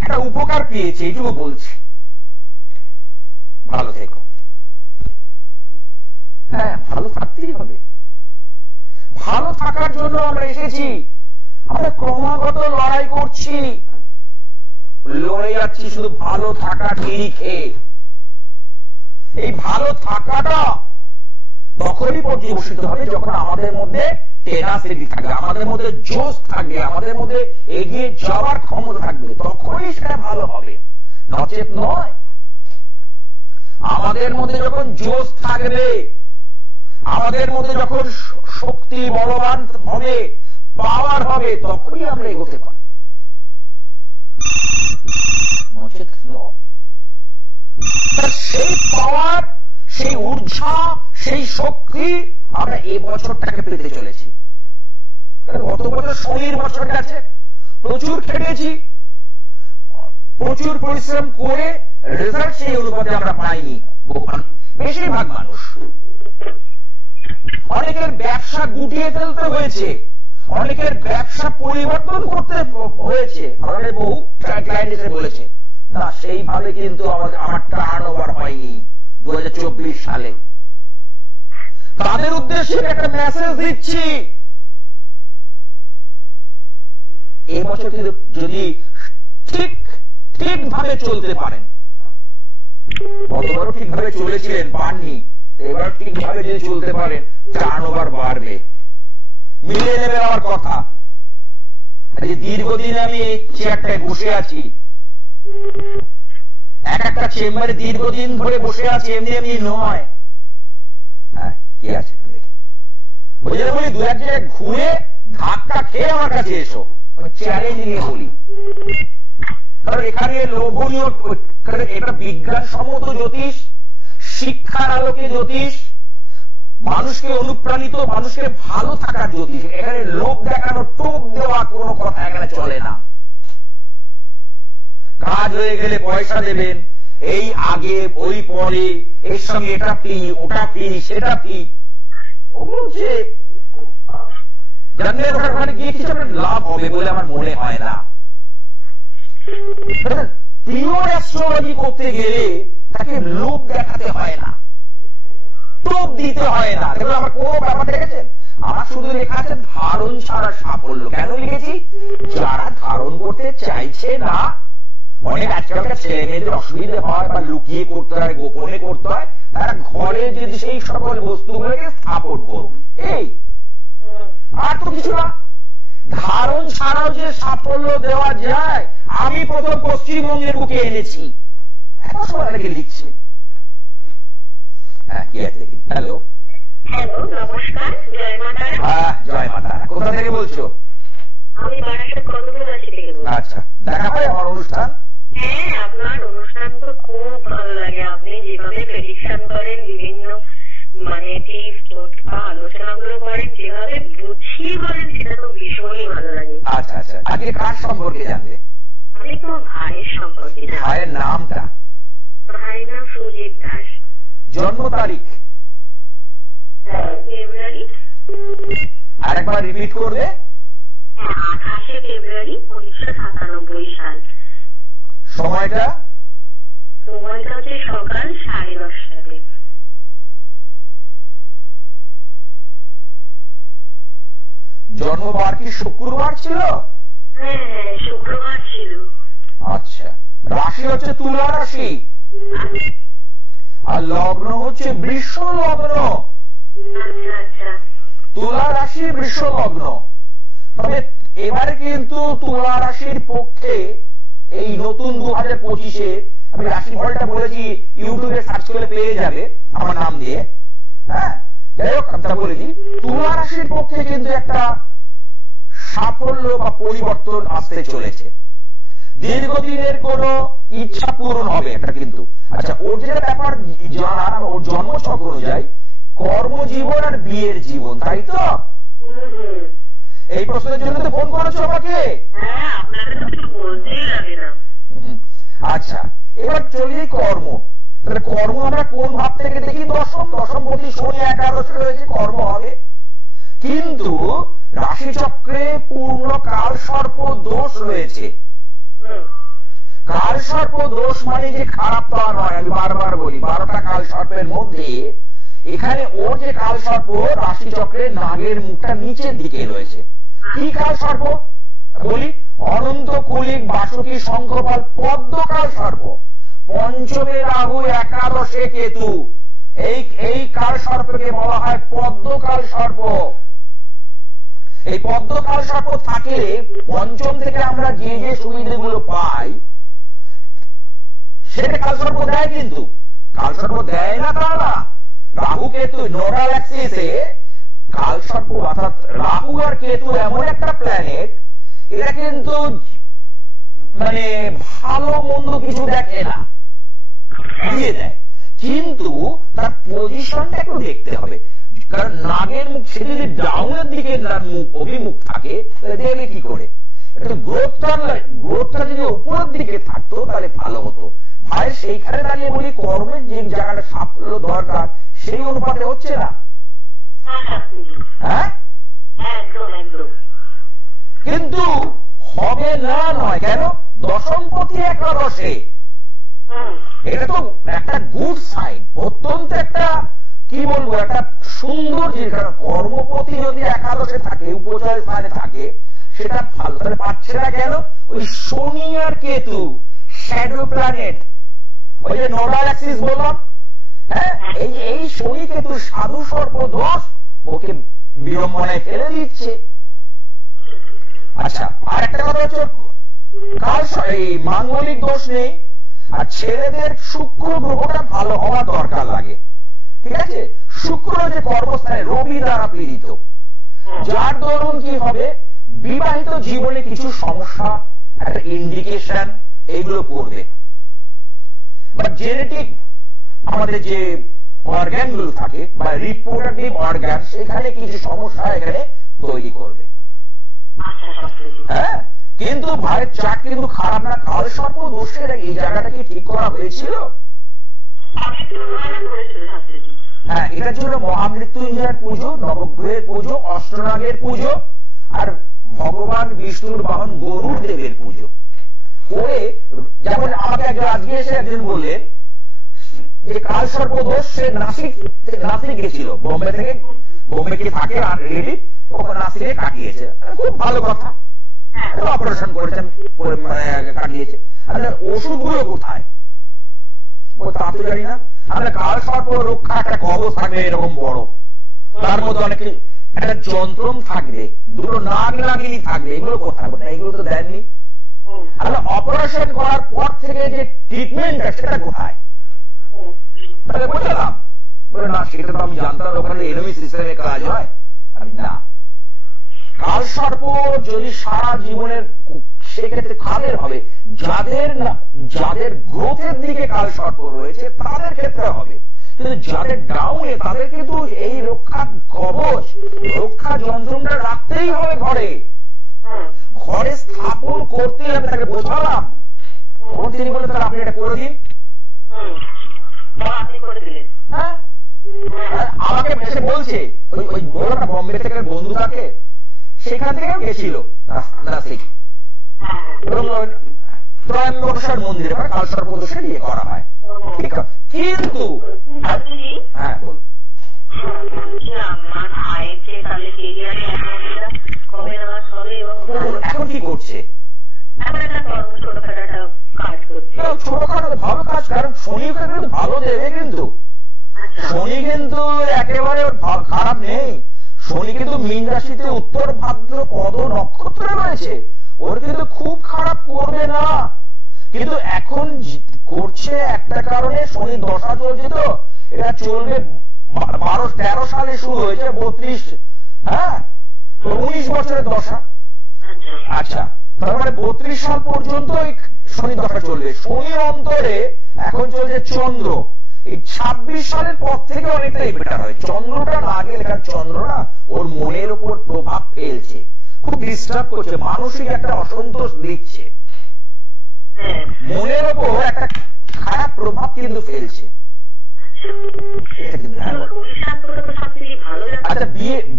একটা উপকার পেয়েছে, এইটুকু বলছি। ভালো থেকো। হ্যাঁ, ভালো থাকতেই হবে, ভালো থাকার জন্য আমরা এসেছি, আমরা ক্রমাগত লড়াই করছি, লড়ে যাচ্ছি শুধু ভালো থাকার নিরিখে। এই ভালো থাকাটা তখনই পর্যবেসিত হবে যখন আমাদের মধ্যে টেনাসিটি থাকবে, আমাদের মধ্যে জোশ থাকবে, আমাদের মধ্যে এগিয়ে যাওয়ার ক্ষমতা থাকবে, তখনই সেটা ভালো হবে, নচেত নয়। আমাদের মধ্যে যখন জোশ থাকবে, আমাদের মধ্যে যখন শক্তি বলবান হবে, পাওয়ার হবে, তখনই আমরা এগোতে পারি, নচেত নয়। সেই পাওয়ার, সেই ঊর্জা, সেই শক্তি আমরা এই বছরটাকে পেতে চলেছি। গত বছর শনির বছর গেছে, প্রচুর খেটেছি, প্রচুর পরিশ্রম করে রেজাল্ট সেই অনুপাতে আমরা পাইনি বেশিরভাগ মানুষ। অনেকের ব্যবসা গুটিয়ে ফেলতে হয়েছে, অনেকের ব্যবসা পরিবর্তন করতে হয়েছে। আমাদের বহু ক্লায়েন্ট এসে বলেছে না, সেইভাবে কিন্তু আমার টার্ন ওভার হয়নি 2024 সালে। তাদের উদ্দেশ্যে একটা মেসেজ দিচ্ছি, এই বছর কিন্তু যদি ঠিকভাবে চলতে পারেন, গতবারও ঠিকভাবে চলেছিলেন, পাননি, এবার ঠিকভাবে যদি চলতে পারেন, টার্ন ওভার বাড়বে, মিলিয়ে নেবে আমার কথা। দীর্ঘদিন আমি এই চেয়ারটায় বসে আছি, এক একটা চেম্বারে দীর্ঘদিন ধরে বসে আছি, এমনি এমনি নয়। হ্যাঁ, কি আছে বলি, দু এক জায়গায় ঘুরে ধাক্কা খেয়ে আমার কাছে এসো, আমি চ্যালেঞ্জ নিয়ে বলি। কারণ এখানে লোভনীয়, এটা বিজ্ঞানসম্মত জ্যোতিষ, শিক্ষার আলোকে জ্যোতিষ, মানুষকে অনুপ্রাণিত, মানুষকে ভালো থাকার জ্যোতিষ। এখানে লোভ দেখানো, টোপ দেওয়া কোনো কথা এখানে চলে না। কাজ হয়ে গেলে পয়সা দেবেন, এই আগে ওই পরে, এর সঙ্গে এটা ফ্রি, ওটা ফ্রি, সেটা ফ্রি, ওগুলো যে জানলে ওখানে গিয়ে কিছু লাভ হবে বলে আমার মনে হয় না। পিওর অ্যাস্ট্রোলজি করতে গেলে তাকে লোভ দেখাতে হয় না, টোপ দিতে হয় না। দেখুন, আমার কোনো ব্যাপার দেখেছেন, আমার শুধু লেখা আছে ধারণ ছাড়া সাফল্য। কেন লিখেছি? যারা ধারণ করতে চাইছে না, অনেক আজকালকার ছেলে মেয়েদের অসুবিধা হয়, বা লুকিয়ে করতে হয়, গোপনে করতে হয়, তারা ঘরে যদি সেই সকল বস্তুগুলোকে স্থাপন করুক, এই আর তো কিছু না। ধারণ ছাড়াও যে সাফল্য দেওয়া যায়, আমি প্রথম পশ্চিমবঙ্গের বুকে এনেছি। এখন সবাই অনেকে লিখছে। হ্যাঁ, কি আছে দেখি। হ্যালো, নমস্কার, জয় মা তারা। হ্যাঁ, জয় মা তারা। কোথা থেকে বলছো? আমি বারাসাত কদমগাছি থেকে বলছি। আচ্ছা, দেখা হয় আমার অনুষ্ঠান? হ্যাঁ, আপনার অনুষ্ঠান তো খুব ভালো লাগে। আপনি যেভাবে প্রেডিকশন করেন, বিভিন্ন মানে টিপস টোটকা আলোচনাগুলো করেন, যেভাবে বুঝিয়ে বলেন, সেটা তো ভীষণই ভালো লাগে। আচ্ছা আচ্ছা, আজকে কার সম্পর্কে জানবে? আমি তো ভাইয়ের সম্পর্কে জানবো। ভাইয়ের নামটা? ভাইয়ের নাম সুজিত দাস। জন্ম তারিখ? ফেব্রুয়ারি আরেকবার রিপিট করবে। 28 ফেব্রুয়ারি 1997 সাল। সময়টা হচ্ছে সকাল 10:30টাতে। জন্মবার কি শুক্রবার ছিল? হ্যাঁ, শুক্রবার ছিল। আচ্ছা, রাশি হচ্ছে তুলা রাশি আর লগ্ন হচ্ছে বৃষ লগ্ন। আচ্ছা, তুলা রাশি বৃষ লগ্ন। তবে এবারে কিন্তু তুলা রাশির পক্ষে এই নতুন 2025-এ আমি রাশিফলটা বলেছি, ইউটিউবে সার্চ করে পেয়ে যাবে আমার নাম দিয়ে। হ্যাঁ, যাই হোক, আমি বলেছি তুলা রাশির পক্ষে কিন্তু একটা সাফল্য বা পরিবর্তন আসতে চলেছে। দীর্ঘদিনের কোন ইচ্ছা পূরণ হবে এটা কিন্তু। আচ্ছা, ওর যেটা ব্যাপার জানার, ওর জন্মছক অনুযায়ী কর্মজীবন আর বিয়ের জীবন, তাই তো? এই প্রশ্নের জন্য তো ফোন করেছো আমাকে। আচ্ছা, এবার চলি কর্ম। তাহলে কর্ম আমরা কোন ভাব থেকে দেখি? দশমপতি শনি একাদশে রয়েছে, কর্ম হবে। কিন্তু রাশিচক্রে পূর্ণ কাল সর্প দোষ রয়েছে। কাল সর্প দোষ মানে যে খারাপ তা নয়, আমি বারবার বলি 12টা কাল সর্পের মধ্যে এখানে ওর যে কাল সর্প রাশিচক্রে নাগের মুখটা নিচের দিকে রয়েছে। কি কাল সর্প বলি? অনন্ত কলিক বাসুকী শঙ্খপাল পদ্ম কাল সর্প। পঞ্চমে রাহু, একাদশে কেতু, এই কাল সর্পকে বলা হয় পদ্ম কাল সর্প। এই পদ্ম কাল সর্প থাকলে পঞ্চম থেকে আমরা যে যে সুবিধাগুলো পাই সেটা কাল সর্প দেয়। কিন্তু কাল সর্প দেয় না তা না। রাহু কেতু নোডাল অ্যাক্সিসে কাল সর্প, অর্থাৎ রাহু আর কেতু এমন একটা প্ল্যানেট, এরা কিন্তু মানে ভালো মন্দ কিছু দেখে না, দিয়ে দেয়। কিন্তু তার পজিশনটা একটু দেখতে হবে, কারণ নাগের মুখ সে যদি ডাউনের দিকে মুখ অভিমুখ থাকে তাহলে দেখবে কি করে? একটু গ্রোথটা যদি উপরের দিকে থাকতো তাহলে ভালো হতো। ভাই সেইখানে দাঁড়িয়ে বলি কর্মের যে জায়গাটা সাফল্য দরকার সেই অনুপাতে হচ্ছে না। হ্যাঁ, কিন্তু হবে না নয় কেন? দশমপতি একাদশে, এটা তো একটা গুড সাইন, অত্যন্ত একটা কি বলবো, একটা সুন্দর জিনিস। কারণ কর্মপতি যদি একাদশে থাকে, উপচয় স্থানে থাকে, সেটা ভালো। তাহলে পাচ্ছে না কেন? ওই শনি আর কেতু শ্যাডো প্ল্যানেট, ওই যে নোডাল অ্যাক্সিস বললাম। হ্যাঁ, এই শনি কেতু সাধু সর্প দোষ ওকে বিড়ম্বনায় ফেলে দিচ্ছে। আচ্ছা, আর একটা কথা হচ্ছে কাল এই মাঙ্গলিক দোষ নেই, আর ছেলেদের শুক্র গ্রহটা ভালো হওয়া দরকার লাগে। ঠিক আছে, শুক্র যে কর্মস্থানে রবি দ্বারা পীড়িত, যার দরুন কি হবে? বিবাহিত জীবনে কিছু সমস্যা, একটা ইন্ডিকেশন এইগুলো করবে। বা জেনেটিক আমাদের যে অর্গান গুলো থাকে বা রিপ্রোডাক্টিভ অর্গান, সেখানে কিছু সমস্যা এখানে তৈরি করবে। হ্যাঁ, কিন্তু ভাইয়ের চাট কিন্তু খারাপ না। কাল সর্প দোষের এই জায়গাটা কি ঠিক করা হয়েছিল? হ্যাঁ, এটার জন্য মহামৃত্যুঞ্জয়ের পুজো, নবগ্রহের পুজো, অষ্টনাগের পুজো আর ভগবান বিষ্ণুর বাহন গরুর দেবের পুজো করে। যেমন আমাকে আজকে এসে একজন বললেন যে কাল সর্প দোষ, সে নাসিক গেছিল, বোম্বে থেকে, বোম্বে কি থাকে আর রিলেটিভ, ওখানে নাসিকে কাটিয়েছে। খুব ভালো কথা, অপারেশন করেছেন, কাটিয়েছে। ওষুধগুলো কোথায় তা তো জানি না। আমরা কাল সর্প রক্ষা একটা কবচ থাকবে এরকম বড়, তার মধ্যে অনেক একটা যন্ত্রম থাকবে, দুটো নাগ নাগিনী থাকবে, এগুলো কোথায়? এগুলো তো দেননি। অপারেশন করার পর থেকে যে ট্রিটমেন্ট সেটা কোথায়? তাহলে বুঝলাম না, সেটা তো আমি জানতাম ওখানে এরমি সিস্টেমে কাজ হয়। আমি না, কাল সর্প যদি সারা জীবনের, সেক্ষেত্রে কাদের হবে? যাদের গ্রোথের দিকে কাল সর্প রয়েছে তাদের ক্ষেত্রে হবে। কিন্তু যাদের ডাউনে, তাদের কিন্তু এই রক্ষা কবচ, রক্ষা যন্ত্রটা রাখতেই হবে ঘরে, ঘরে স্থাপন করতে হবে। তাকে বোঝালাম, তিনি বলে তাহলে আপনি এটা করে দিন। হ্যাঁ, আমাকে এসে বলছে ওই বললো না বম্বে থেকে বন্ধু থাকে, সেখান থেকে গেছিল নাসিক, ত্রয়ম্বকেশ্বর মন্দিরে কালসর্প দোষে বিয়ে করা হয়। ঠিক আছে, কিন্তু হ্যাঁ বল। এখন কি করছে? ছোটখাটো ভালো কাজ, কারণ শনি কিন্তু ভালো দেবে, কিন্তু শনি কিন্তু একেবারে খারাপ নেই। শনি কিন্তু মীন রাশিতে উত্তর ভাদ্র পদ নক্ষত্রে রয়েছে, ওর কিন্তু খুব খারাপ করবে না। কিন্তু এখন করছে একটা কারণে, শনি দশা চলছে, তো এটা চলবে 12-13 সালে শুরু হয়েছে, 32 হ্যাঁ 19 বছরের দশা। আচ্ছা, তার মানে 32 সাল পর্যন্ত শনি দশা চলবে। শনির অন্তরে এখন চলছে চন্দ্র, এই 26 সালের পর থেকে অনেকটাই বেটার হয়। চন্দ্রটা না গেলে, কারণ চন্দ্র না ওর মনের উপর প্রভাব ফেলছে, খুব ডিস্টার্ব করছে, মানসিক একটা অসন্তোষ দিচ্ছে, মনের উপর একটা খারাপ প্রভাব কিন্তু ফেলছে। আচ্ছা,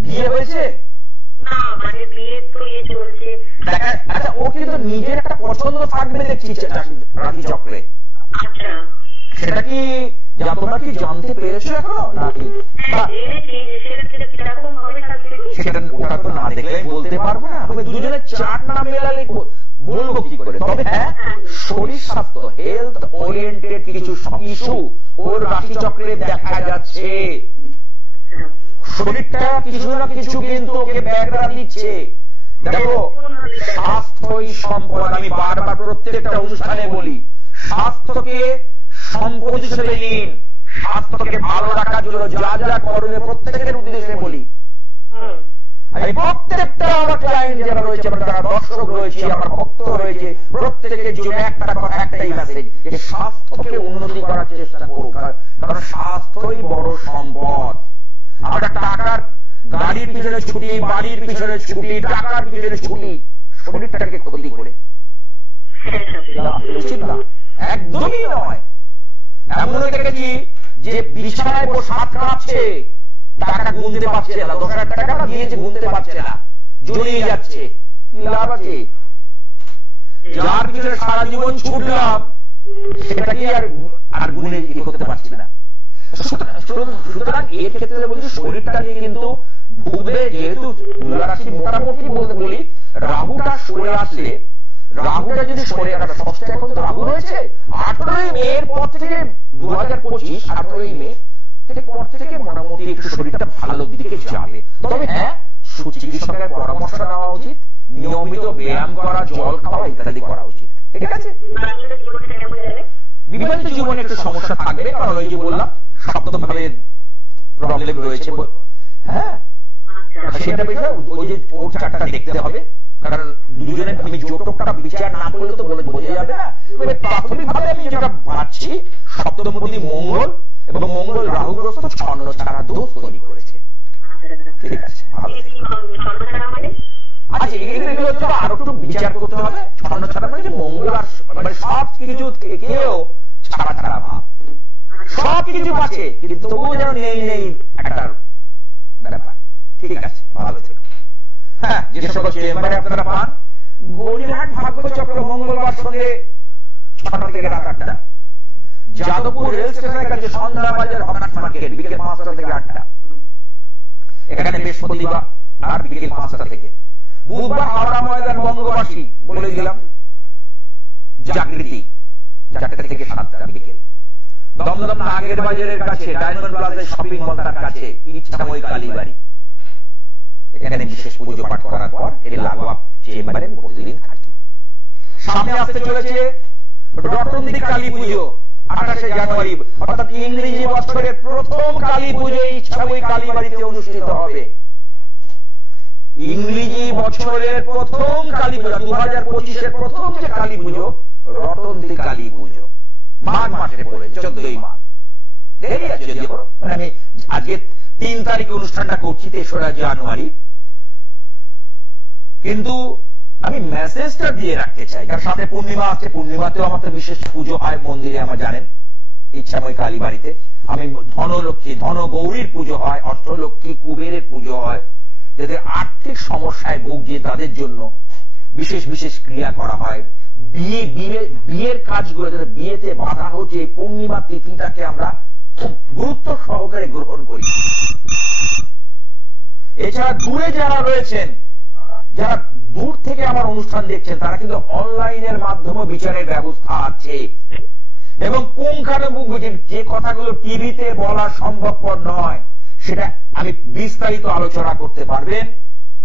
বিয়ে হয়েছে? আচ্ছা, ও কিন্তু নিজের একটা পছন্দ থাকবে দেখছি রাশি চক্রে, সেটা কি তোমরা কি জানতে পেরেছো এখনো নাকি? সেটা ওটা তো না দেখলে বলতে পারবো না, দুজনের চার্ট না মেলালে বলবো কি করে। তবে হ্যাঁ, শরীর স্বাস্থ্য হেলথ ওরিয়েন্টেড কিছু ইস্যু ওর রাশি চক্রে দেখা যাচ্ছে। শরীরটা কিছু না কিছু কিন্তু ওকে ব্যাগরা দিচ্ছে। দেখো, স্বাস্থ্যই সম্পদ, আমি বারবার প্রত্যেকটা অনুষ্ঠানে বলি, স্বাস্থ্যকে সম্পদ হিসেবে নিন। স্বাস্থ্যকে ভালো রাখার জন্য যা যা করণীয় প্রত্যেকের উদ্দেশ্যে বলি। আমি প্রত্যেকটা আমার ক্লায়েন্ট যারা রয়েছে, যারা দর্শক রয়েছে, আমার ভক্ত রয়েছে, প্রত্যেকের জন্য একটা কথা, একটাই মেসেজ, যে স্বাস্থ্যকে উন্নতি করার চেষ্টা করুক, কারণ স্বাস্থ্যই বড় সম্পদ। আমরা টাকার গাড়ির পিছনে ছুটি, বাড়ির পিছনে ছুটি, টাকার পিছনে ছুটি, শরীরটাকে ক্ষতি করে, উচিত না, একদমই নয়। এমন দেখেছি যে বিছানায় বসে হাত কাঁপছে, টাকা গুনতে পারছে না, 10,000 টাকাটা দিয়েছে গুনতে পারছে না, জড়িয়ে যাচ্ছে, কি লাভ আছে? যার পিছনে সারা জীবন ছুটলাম সেটা কি আর গুনে করতে পারছি না। সুতরাং এর ক্ষেত্রে বলছি, শরীরটা নিয়ে কিন্তু ভুগবে। যেহেতু তুলা রাশি মোটামুটি বলতে বলি, রাহুটা সরে আসলে, রাহুটা যদি সরে আসে, ষষ্ঠে এখন তো রাহু রয়েছে, 18ই মে এর পর থেকে 2025 18ই মে থেকে পর থেকে মোটামুটি একটু শরীরটা ভালো দিকে যাবে। তবে হ্যাঁ, সুচিকিৎসকের পরামর্শ নেওয়া উচিত, নিয়মিত ব্যায়াম করা, জল খাওয়া ইত্যাদি করা উচিত। ঠিক আছে, বিবাহিত জীবনে একটু সমস্যা থাকবে, কারণ ওই যে বললাম সপ্তম ভাবে প্রবলেম রয়েছে। হ্যাঁ, সেটা বিষয় ওই যে ওর চারটা দেখতে হবে, কারণ দুজনের আমি জোটকটা বিচার না করলে তো বলে বোঝা যাবে না। প্রাথমিক ভাবে আমি যেটা পাচ্ছি, সপ্তমপতি মঙ্গল এবং মঙ্গল রাহুগ্রস্ত ছন্ন ছাড়া দোষ তৈরি করেছে। ঠিক আছে, আচ্ছা, এগুলো তো আরো একটু বিচার করতে হবে। ছন্ন ছাড়া মানে যে মঙ্গল আর মানে সব কিছু থেকেও ছাড়া ছাড়া ভাব, সব কিছু আছে কিন্তু তবুও যেন নেই নেই একটা ব্যাপার। ঠিক আছে, ভালো থেকো। হ্যাঁ, যে সকল চেম্বারে আপনারা পান, গড়িয়াহাট ভাগ্য চক্র মঙ্গলবার সঙ্গে 6টা থেকে রাত 8টা, যাদবপুর রেল স্টেশনের কাছে সন্ধ্যা বাজার হকার্স মার্কেট বিকেল 5টা থেকে 8টা, এখানে বৃহস্পতিবার আর বিকেল 5টা থেকে। বুধবার হাওড়া ময়দান বঙ্গবাসী বলে দিলাম, জাগৃতি 4টা থেকে 7টা বিকেল। দমদম নাগের বাজারের কাছে ডায়মন্ড প্লাজা শপিং মলটার কাছে ইচ্ছাময় কালীবাড়ি, এখানে বিশেষ পুজো পাঠ করার পর এর লাগোয়া চেম্বারে প্রতিদিন থাকি। সামনে আসতে চলেছে রটন্তি কালী পুজো, 28শে জানুয়ারি, অর্থাৎ ইংরেজি বছরের প্রথম কালী পুজো ইচ্ছাময় কালীবাড়িতে অনুষ্ঠিত হবে। ইংরেজি বছরের প্রথম কালী পুজো, 2025-এর প্রথম যে কালী পুজো, রটন্তি কালী পুজো, মাঘ মাসে পড়ে 14ই মাঘ। দেরি আছে যদিও, আমি আজকে 3 তারিখে অনুষ্ঠানটা করছি, 3রা জানুয়ারি, কিন্তু আমি মেসেজটা দিয়ে রাখতে চাই, কারণ সাথে পূর্ণিমা আছে, পূর্ণিমাতেও আমাদের বিশেষ পুজো হয় মন্দিরে, আমার জানেন ইচ্ছাময় কালী বাড়িতে, আমি ধনলক্ষ্মী ধনগৌরীর পুজো হয়, অষ্টলক্ষ্মী কুবেরের পুজো হয়, যাদের আর্থিক সমস্যায় ভুগছে তাদের জন্য বিশেষ বিশেষ ক্রিয়া করা হয়। বিয়ের কাজগুলো যাতে বিয়েতে বাধা হচ্ছে এই পূর্ণিমা তিথিটাকে আমরা খুব গুরুত্ব সহকারে গ্রহণ করি। এছাড়া দূরে যারা রয়েছেন, যারা দূর থেকে আমার অনুষ্ঠান দেখছেন, তারা কিন্তু অনলাইনের মাধ্যমে বিচারের ব্যবস্থা আছে এবং পুঙ্খানুপুঙ্খ যে কথাগুলো টিভিতে বলা সম্ভবপর নয় সেটা আমি বিস্তারিত আলোচনা করতে পারবেন।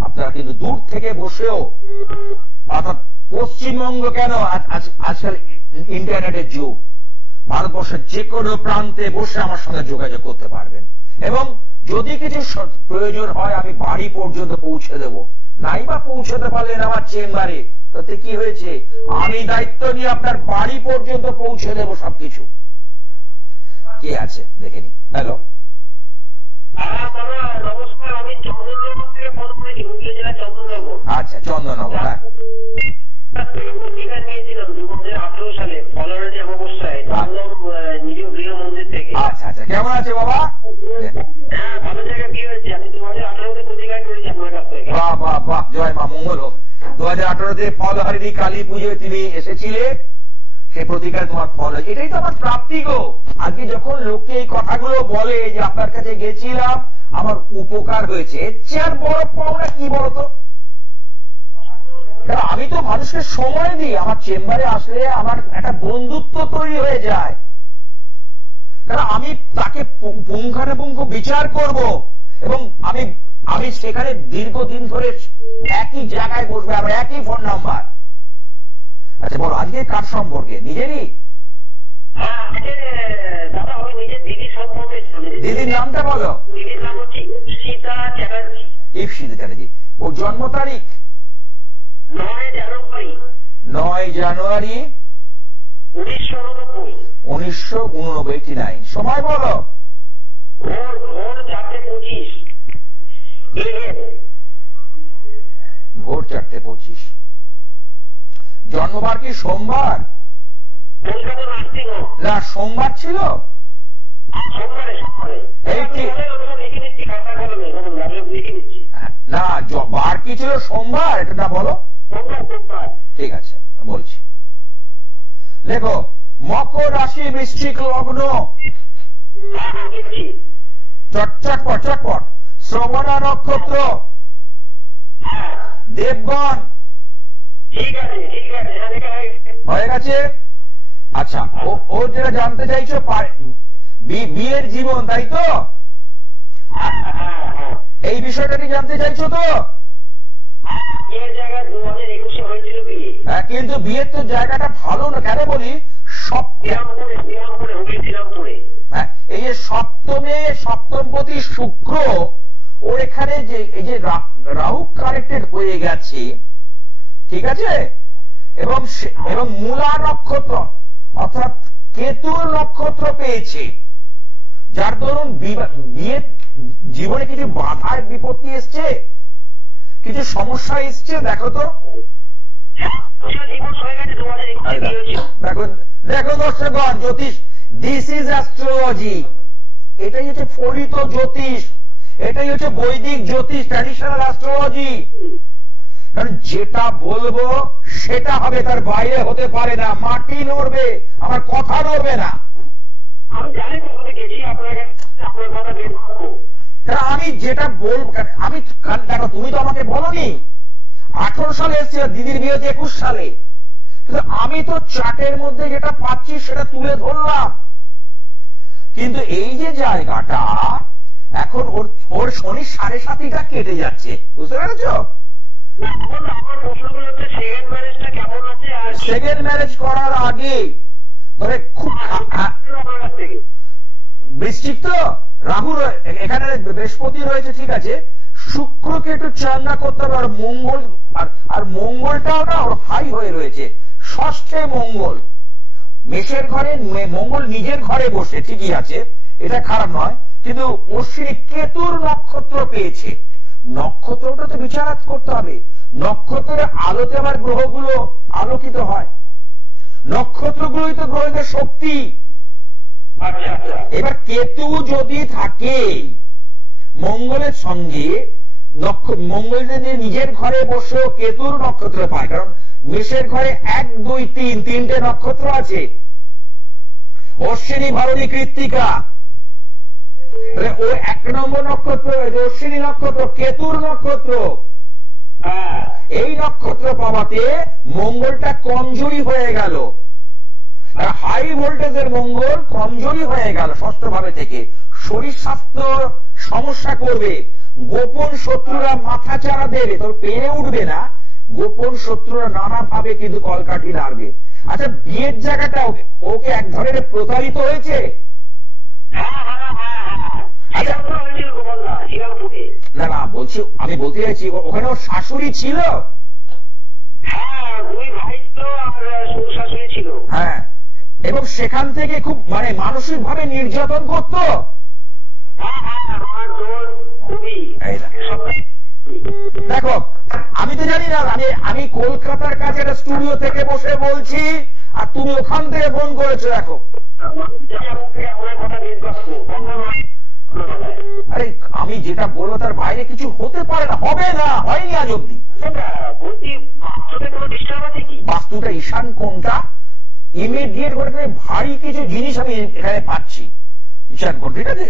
আপনারা কিন্তু দূর থেকে বসেও, অর্থাৎ পশ্চিমবঙ্গ কেন, আজকাল ইন্টারনেটের যুগ, ভারতবর্ষের যে কোনো প্রান্তে বসে আমার সঙ্গে যোগাযোগ করতে পারবেন এবং যদি কিছু প্রয়োজন হয় আমি বাড়ি পর্যন্ত পৌঁছে দেব, নাই বা পৌঁছতে পারলেন আমার চেম্বারে, তাতে কি হয়েছে, আমি দায়িত্ব নিয়ে আপনার বাড়ি পর্যন্ত পৌঁছে দেব সবকিছু। কে আছে দেখে নি। হ্যালো, নমস্কার, আমি চন্দননগর থেকে ফোন করেছি, হুগলি জেলা চন্দননগর। আচ্ছা, চন্দননগর। হ্যাঁ, নিয়েছিলাম 2018 সালে ফলোয়ারের অমাবস্যায় নিজ গৃহ মন্দির থেকে। আচ্ছা আচ্ছা, কেমন আছে বাবা? হ্যাঁ, ভালো জায়গায় বিয়ে হয়েছে। আমি 2018-তে প্রতিকার করেছি আপনার কাছ থেকে। বাহ বাহ বাহ, জয় মা মঙ্গল হোক। 2018-তে ফলহারিণী কালী পুজোয় তুমি এসেছিলে, সেই প্রতিকারে তোমার ফল, এটাই তো আমার প্রাপ্তি গো। আজকে যখন লোককে এই কথাগুলো বলে যে আপনার কাছে গেছিলাম আমার উপকার হয়েছে, এর চেয়ে আর বড় পাওনা কি বলতো? আমি তো মানুষকে সময় দিই, আমার চেম্বারে আসলে আমার একটা বন্ধুত্ব তৈরি হয়ে যায়, কারণ আমি তাকে পুঙ্খানুপুঙ্খ বিচার করব এবং আমি সেখানে দীর্ঘদিন ধরে একই জায়গায় বসবে, আমার একই ফোন নাম্বার। আচ্ছা বলো, আজকে কার সম্পর্কে? নিজেরই? দাদা, আমি নিজের দিদির সম্পর্কে। দিদির নামটা বলো। দিদির নাম হচ্ছে ইপসিতা চ্যাটার্জি। ইপসিতা চ্যাটার্জি। ওর জন্ম তারিখ 9 জানুয়ারি 1989। সময় বলো। ভোর 4:25। ভোর 4:25। জন্মবার কি সোমবার? না, সোমবার ছিল। না, বার কি ছিল? সোমবার। এটা না বলো। ঠিক আছে, বলছি। দেখো, মকর রাশি, বৃশ্চিক লগ্ন, চটপট চটপট, শ্রবণা নক্ষত্র, দেবগণ। হয়ে গেছে। আচ্ছা, ও যেটা জানতে চাইছো বিয়ের জীবন, তাই তো? এই বিষয়টা কি জানতে চাইছো তো? কিন্তু বিয়ের তো জায়গাটা ভালো না, কেন বলি, এই যে সপ্তমপতি শুক্র, ওর এখানে যে এই যে রাহু কানেক্টেড হয়ে গেছে, ঠিক আছে, এবং মূলা নক্ষত্র অর্থাৎ কেতুর নক্ষত্র পেয়েছে, যার দরুন বিয়ের জীবনে কিছু বাধার বিপত্তি এসছে, কিছু সমস্যা এসছে। দেখো তো, দেখো দর্শকগণ, জ্যোতিষ, দিস ইজ অ্যাস্ট্রোলজি, এটাই হচ্ছে ফলিত জ্যোতিষ, এটাই হচ্ছে বৈদিক জ্যোতিষ, ট্র্যাডিশনাল অ্যাস্ট্রোলজি। কারণ যেটা বলবো সেটা হবে, তার বাইরে হতে পারে না। মাটি নড়বে, আমার কথা নড়বে না। আমি যেটা বলবো, আমি দেখো, তুমি তো আমাকে বলোনি 18 সালে এসেছিল, দিদির বিয়ে 21 সালে, কিন্তু আমি তো চার্টের মধ্যে যেটা পাচ্ছি সেটা তুলে ধরলাম। কিন্তু এই যে জায়গাটা এখন ওর শনি 7.5টা কেটে যাচ্ছে, বুঝতে পেরেছো? সেকেন্ড ম্যারেজ করার আগে ধরে খুব বৃশ্চিক তো, রাহু এখানে বৃহস্পতি রয়েছে, ঠিক আছে, শুক্রকে একটু চাঙ্গা করতে হবে। আর মঙ্গল, আর মঙ্গলটাও না ওর হাই হয়ে রয়েছে, ষষ্ঠে মঙ্গল, মেষের ঘরে মঙ্গল নিজের ঘরে বসে, ঠিকই আছে, এটা খারাপ নয়, কিন্তু অশ্বিনী কেতুর নক্ষত্র পেয়েছে। নক্ষত্রটা তো বিচার করতে হবে, নক্ষত্রের আলোতে আমার গ্রহগুলো আলোকিত হয়, নক্ষত্রগুলোই তো গ্রহদের শক্তি। এবার কেতু যদি থাকে মঙ্গলের সঙ্গে, মঙ্গল যদি নিজের ঘরে বসেও কেতুর নক্ষত্র পায়, কারণ মেষের ঘরে 1, 2, 3 তিনটে নক্ষত্র আছে, অশ্বিনী, ভরণী, কৃত্তিকা। ও 1 নম্বর নক্ষত্র অশ্বিনী নক্ষত্র, কেতুর নক্ষত্র। এই নক্ষত্র পাওয়াতে মঙ্গলটা কমজোরি হয়ে গেল, হাই ভোল্টেজের মঙ্গল কমজোরি হয়ে গেল ষষ্ঠ ভাবে থেকে। শরীর স্বাস্থ্য সমস্যা করবে, গোপন শত্রুরা মাথা চারা দেবে, তোর পেরে উঠবে না, গোপন শত্রুরা নানা ভাবে কিন্তু কলকাঠি লাগবে। আচ্ছা, বিয়ের জায়গাটা ওকে এক ধরনের প্রতারিত হয়েছে। না না বলছি, আমি বলতে চাইছি ওখানে ওর শাশুড়ি ছিল। হ্যাঁ, এবং সেখান থেকে খুব মানে মানসিক ভাবে নির্যাতন করতো। দেখো, আমি তো জানি না, আমি কলকাতার কাছে একটা স্টুডিও থেকে বসে বলছি, আর তুমি ওখান থেকে ফোন করেছো। দেখো, আরে আমি যেটা বলবো তার বাইরে কিছু হতে পারে না, হবে না, হয়নি আজ অব্দি। বাস্তুটা ঈশান কোণটা ইমিডিয়েট করে ভারী কিছু জিনিস আমি এখানে পাচ্ছি ঈশান কোণ, ঠিক আছে।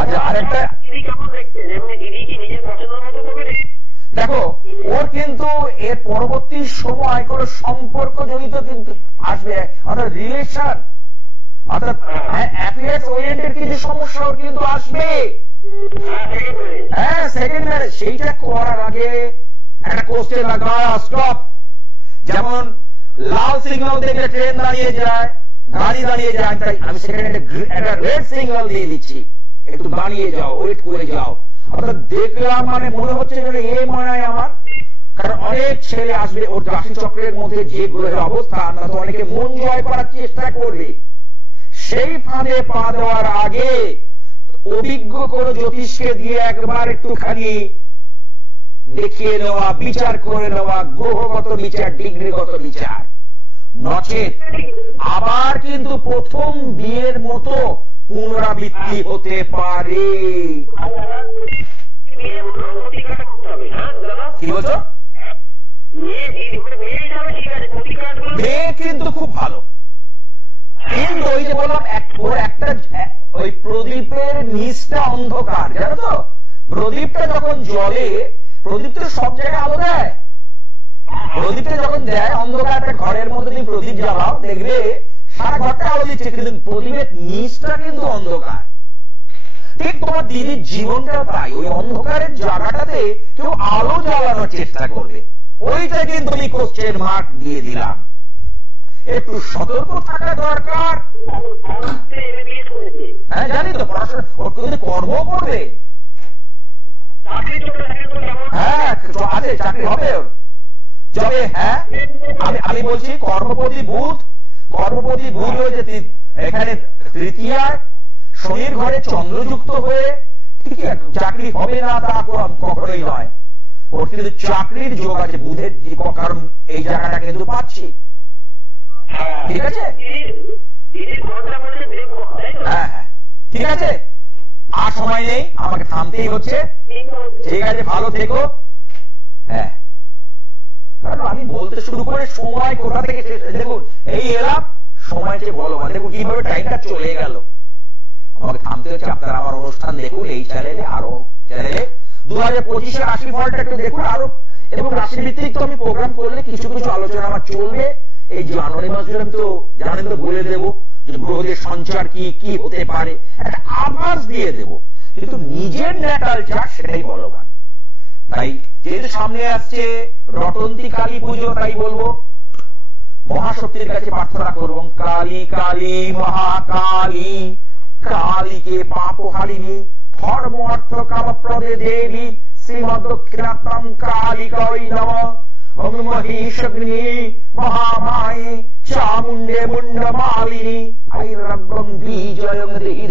আচ্ছা, আরেকটা দেখো, ওর কিন্তু এর পরবর্তী সময় কোন সম্পর্ক জড়িত কিন্তু আসবে, অর্থাৎ রিলেশন, অর্থাৎ অ্যাফেয়ার্স ওরিয়েন্টেড কিছু সমস্যা ওর কিন্তু আসবে। হ্যাঁ, সেকেন্ড ম্যারেজ, সেইটা করার আগে একটা কোশ্চেন লাগা স্টপ। যেমন লাল সিগন্যাল দেখলে ট্রেন দাঁড়িয়ে যায়, গাড়ি দাঁড়িয়ে যায়, তাই আমি সেখানে একটা রেড সিগন্যাল দিয়ে দিচ্ছি, একটু দাঁড়িয়ে যাও, ওয়েট করে যাও। অর্থাৎ দেখলাম মানে মনে হচ্ছে এ মনে হয় আমার, কারণ অনেক ছেলে আসবে ওর রাশি চক্রের মধ্যে যে গ্রহের অবস্থান, তো অনেকে মন জয় করার চেষ্টা করবে। সেই ফাঁদে পা দেওয়ার আগে অভিজ্ঞ কোন জ্যোতিষকে দিয়ে একবার একটুখানি দেখিয়ে নেওয়া, বিচার করে নেওয়া, গ্রহগত বিচার, ডিগ্রিগত বিচার, নচেত আবার কিন্তু প্রথম বিয়ের মতো পুনরাবৃত্তি হতে পারে। কি বলছো? মেয়ে কিন্তু খুব ভালো, কিন্তু ওই যে বললাম ওর একটা ওই প্রদীপের নিচটা অন্ধকার, জানো তো? প্রদীপটা যখন জ্বলে, প্রদীপ তো সব জায়গায় আলো দেয়, প্রদীপটা যখন দেয় অন্ধকার একটা ঘরের মধ্যে তুমি প্রদীপ জ্বালাও, দেখবে সারা ঘরটা আলো দিচ্ছে, কিন্তু প্রদীপের নিচটা কিন্তু অন্ধকার। ঠিক তোমার দিদির জীবনটা তাই, ওই অন্ধকারের জায়গাটাতে কেউ আলো জ্বালানোর চেষ্টা করবে, ওইটা কিন্তু আমি কোশ্চেন মার্ক দিয়ে দিলাম। একটু সতর্ক থাকা দরকার। হ্যাঁ জানি তো, পড়াশোনা ওর কিন্তু কর্ম করবে। হ্যাঁ আছে, চাকরি হবে ওর, যবে হ্যাঁ আমি বলছি কর্মপতি বুধ, কর্মপতি বুধ হয়েছে এখানে তৃতীয়ায়, শনির ঘরে চন্দ্রযুক্ত হয়ে ঠিকই চাকরি হবে না তা কখনোই নয়, ওর কিন্তু চাকরির যোগ আছে বুধের, কারণ এই জায়গাটা কিন্তু পাচ্ছি। ঠিক আছে, হ্যাঁ হ্যাঁ ঠিক আছে, আর সময় নেই, আমাকে থামতেই হচ্ছে। ঠিক আছে, ভালো থেকো। হ্যাঁ, কারণ আমি বলতে শুরু করে সময় কোথা থেকে শেষ, দেখুন এই এলাম সময় যে বলো, দেখুন কিভাবে টাইমটা চলে গেল, আমাকে থামতে হচ্ছে। আপনারা আমার অনুষ্ঠান দেখুন এই চ্যানেলে, আরো চ্যানেলে 2025 রাশি ফলটা একটু দেখুন আরো, এবং রাশি ভিত্তিক তো আমি প্রোগ্রাম করলে কিছু কিছু আলোচনা আমার চলবে। এই জানুয়ারি মাস জুড়ে আমি তো জানেন তো বলে দেবো যে গ্রহদের সঞ্চার কি কি হতে পারে, একটা আভাস দিয়ে দেব, কিন্তু নিজের ন্যাটাল চার্ট সেটাই বলবান। তাই যেহেতু সামনে আসছে রটন্তী কালী পুজো, তাই বলবো মহাশক্তির কাছে প্রার্থনা করব, কালী কালী মহাকালী, কালীকে পাপহারিণী, ধর্ম অর্থ কামপ্রদে দেবী, শ্রীমদ দক্ষিণাত্তম কালিকাই নমঃ। ওম মহিষগ্নি মহামায়ে চামুণ্ডে মুন্ডমালিনী, ঐরগ্রম বিজয়ং দেহি